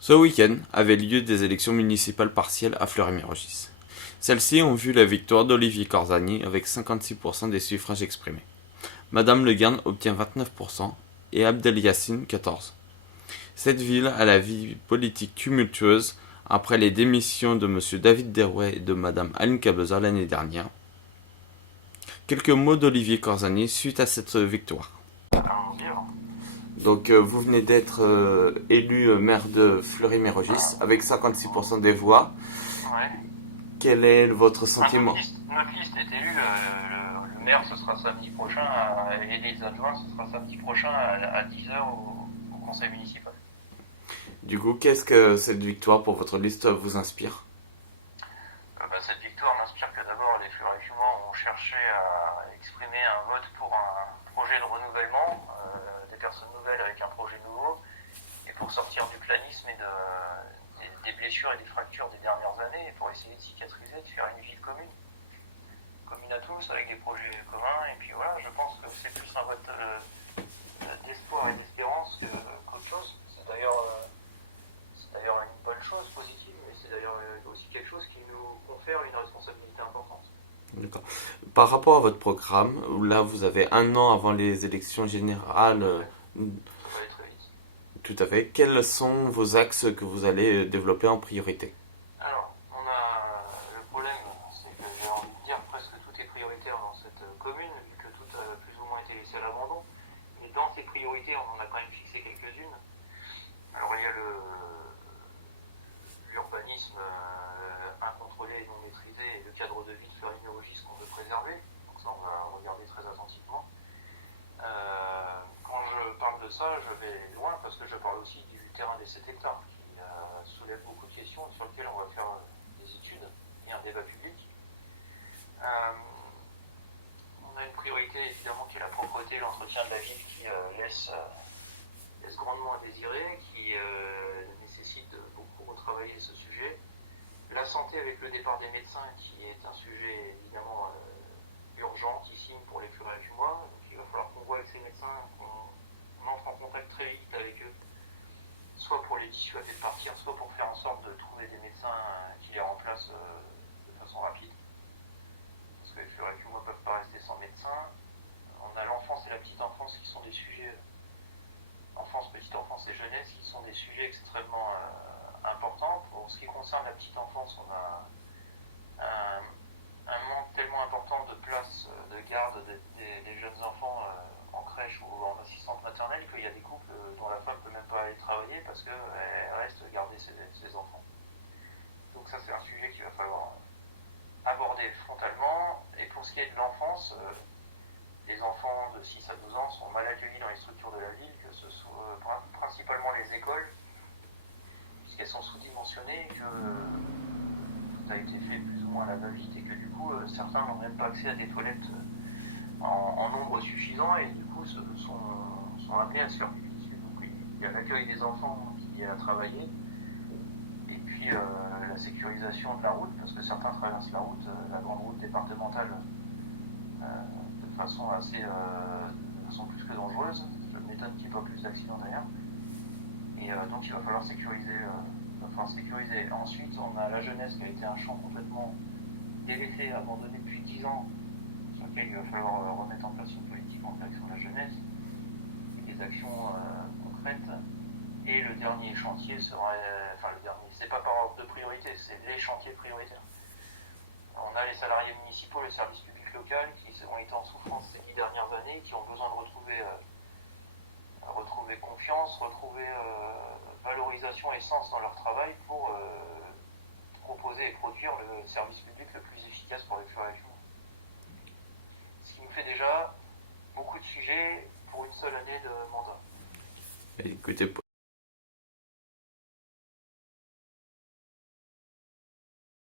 Ce week-end avaient lieu des élections municipales partielles à Fleury-Mérogis. Celles-ci ont vu la victoire d'Olivier Corzani avec 56% des suffrages exprimés. Madame Le Guen obtient 29% et Abdel Yassine 14%. Cette ville a la vie politique tumultueuse après les démissions de M. David Derouet et de Mme Aline Cabeza l'année dernière. Quelques mots d'Olivier Corzani suite à cette victoire. Donc vous venez d'être élu maire de Fleury-Mérogis avec 56% des voix. Ouais. Quel est votre Enfin, sentiment? notre liste est élue. Le maire, ce sera samedi prochain, et les adjoints, ce sera samedi prochain à 10h au conseil municipal. Du coup, qu'est-ce que cette victoire pour votre liste vous inspire? Cette victoire m'inspire que d'abord les Fleury-Fumois ont cherché à exprimer un vote pour un projet de renouvellement, des personnes nouvelles avec un projet nouveau, et pour sortir du planisme et des blessures et des fractures des dernières années, et pour essayer de cicatriser, de faire une ville commune à tous, avec des projets communs. Et puis voilà, je pense que c'est plus un vote d'espoir et d'espérance qu'autre chose. C'est d'ailleurs une bonne chose, positive, mais c'est d'ailleurs aussi quelque chose qui nous confère une responsabilité importante. D'accord. Par rapport à votre programme, là vous avez un an avant les élections générales, Ça va aller très vite. tout à fait. Quels sont vos axes que vous allez développer en priorité? Alors, le problème, c'est que j'ai envie de dire presque tout est prioritaire dans cette commune, vu que tout a plus ou moins été laissé à l'abandon. Mais dans ces priorités, on en a quand même fixé quelques-unes. Alors, il y a l'urbanisme incontrôlé et non maîtrisé et le cadre de vie de Fleury-Mérogis qu'on veut préserver. Donc ça, on va regarder très attentivement. Quand je parle de ça, je vais loin parce que je parle aussi du terrain des 7 hectares qui soulève beaucoup de questions sur lesquelles on va faire des études et un débat public. On a une priorité évidemment qui est la propreté et l'entretien de la ville qui laisse grandement à désirer, qui nécessite beaucoup retravailler ce sujet. La santé avec le départ des médecins qui est un sujet évidemment urgentissime pour les Fleury-Fumois. Donc il va falloir qu'on voit avec ces médecins, qu'on entre en contact très vite avec eux, soit pour les dissuader de partir, soit pour faire en sorte de trouver des médecins qui les remplacent de façon rapide. Parce que les Fleury-Fumois ne peuvent pas rester sans médecin. On a l'enfance et la petite enfance qui sont des sujets, enfance, petite enfance et jeunesse, qui sont des sujets extrêmement importants. Pour ce qui concerne la petite enfance, on a un manque tellement important de places de garde des jeunes enfants en crèche ou en assistante maternelle qu'il y a des couples dont la femme ne peut même pas aller travailler parce qu'elle reste garder ses enfants. Donc ça, c'est un sujet qu'il va falloir aborder frontalement. Et pour ce qui est de l'enfance, les enfants de 6 à 12 ans sont mal accueillis dans les structures de la ville, que ce soit principalement les écoles, puisqu'elles sont sous-dimensionnées, que ça a été fait plus ou moins à la va-vite et que du coup certains n'ont même pas accès à des toilettes en nombre suffisant et du coup sont amenés à se faire pipi dessus. Donc il y a l'accueil des enfants qui est à travailler et puis la sécurisation de la route, parce que certains traversent la route, la grande route départementale de façon plus que dangereuse. Je m'étonne qu'il n'y ait pas plus d'accidents d'ailleurs. Et donc il va falloir sécuriser. Ensuite, on a la jeunesse qui a été un champ complètement délaissé, abandonné depuis 10 ans, sur lequel il va falloir remettre en place une politique en direction de la jeunesse, et des actions concrètes. Et le dernier chantier sera, c'est pas par ordre de priorité, c'est les chantiers prioritaires. On a les salariés municipaux, le service public local, qui ont été en souffrance ces 10 dernières années, qui ont besoin de retrouver confiance, retrouver valorisation et sens dans leur travail pour proposer et produire le service public le plus efficace pour les Fleury-Fumois. Ce qui nous fait déjà beaucoup de sujets pour une seule année de mandat. Écoutez,